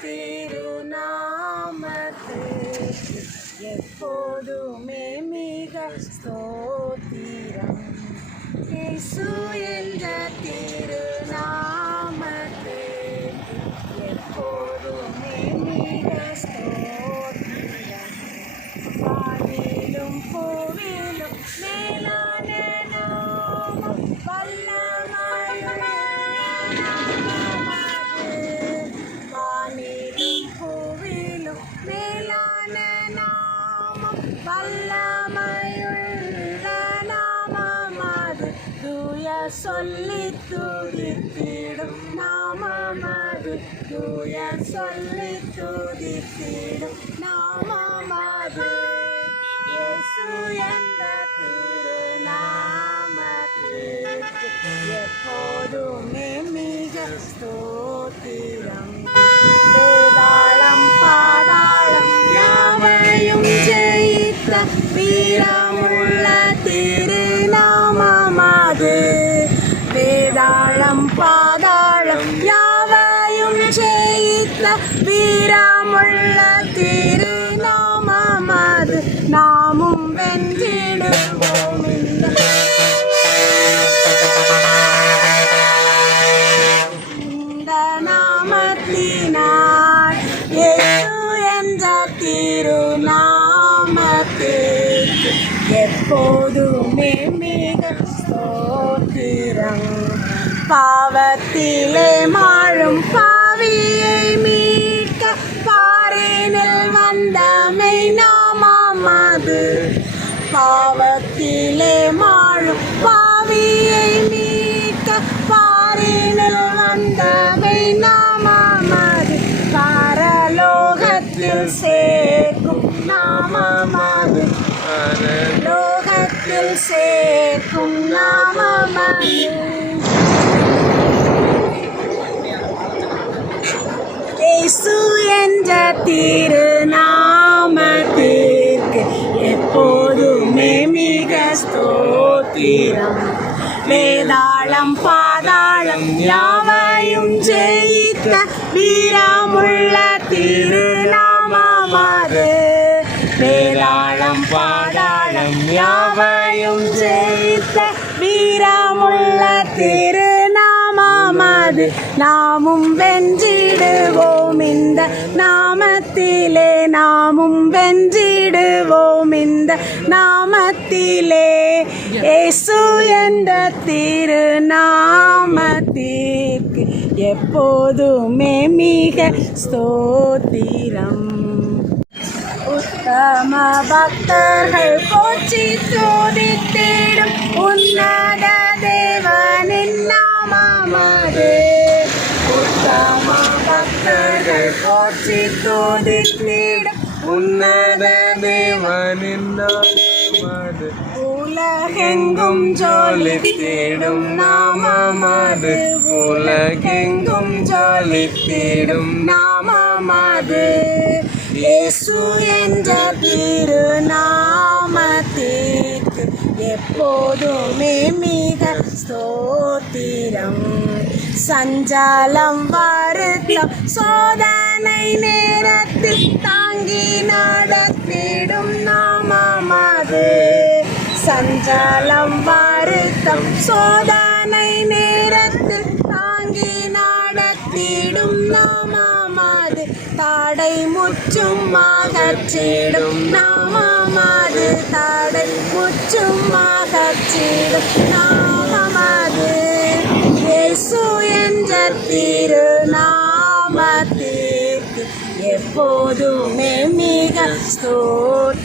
திருநாமத்துக்கு எப்போதுமே மிக ஸ்தோத்திரம். இயேசு என்ற திருநாமத்துக்கு எப்போதுமே மிக ஸ்தோத்திரம். வானிலும் பூவிலும் மேலான நாமம் வல்லமையுள்ள நாமமது. வானிலும் பூவிலும் மேலான நாமம் வல்லமையுள்ள நாமமது. தூய சொல்லி துதித்திடும் நாமமது. தூய சொல்லி துதித்திடும் நாமமது. இயேசு என்ற திருநாமத்துக்கு எப்போதுமே மிக ஸ்தோத்திரம். வேதாளம் பாதாளம் யாவையும் ஜெயித்த வீரமுள்ள திருநாமமது. வேதாளம் பாதாளம் யாவையும் ஜெயித்த வீரமுள்ள திருநாமமது. நாமும் வென்றிடுவோம் இந்த நாமத்தினால். இயேசு என்ற திருநாமத்துக்கு எப்போதுமே மிக ஸ்தோத்திரம். பாவத்திலே மாழும் பாவியை மீட்க பாரினில் வந்தமை நாமமது. பாவத்திலே மாழும் பாவியை மீட்க பாரினில் வந்தமை நாமமது. பரலோகத்தில் சேர்க்கும் நாமமது. பரலோகத்தில் சேர்க்கும் நாமமது. இயேசு என்ற திருநாமத்திற்கு எப்போதுமே மிக ஸ்தோத்திரம். வேதாளம் பாதாளம் யாவையும் ஜெயித்த வீரமுள்ள திருநாமமது. வேதாளம் பாதாளம் யாவையும் ஜெயித்த வீரமுள்ள திருநாமமது. நாமும் வென்றிடுவோம் இந்த நாமத்திலே. நாமும் வென்றிடுவோம் இந்த நாமத்திலே. இயேசு என்ற திருநாமத்திற்கு எப்போதுமே மிக ஸ்தோத்திரம். உத்தம பக்தர்கள் போற்றி துதித்திடும் உன்னத தேவனின் நாமமது. உத்தம பக்தர்கள் போற்றி துதித்திடும் உன்னத தேவனின் நாமமது. உலகெங்கும் ஜொலித்திடும் நாமமது. உலகெங்கும் ஜொலித்திடும் நாமமது. இயேசு என்ற திருநாமத்திற்கு எப்போதுமே மிக ஸ்தோத்திரம். சஞ்சலம் வருத்தம் சோதனை நேரத்தில் தாங்கி நடத்திடும் நாமமது. சஞ்சலம் வருத்தம் சோதனை நேரத்தில் தாங்கி நடத்திடும் நாமமது. தாடை முற்றும் அகற்றிடும் நாமமது. தாடை முற்றும் அகற்றிடும் நாமமது. இயேசு என்ற திருநாமத்திற்கு எப்போதுமே மிக ஸ்தோத்திரம்.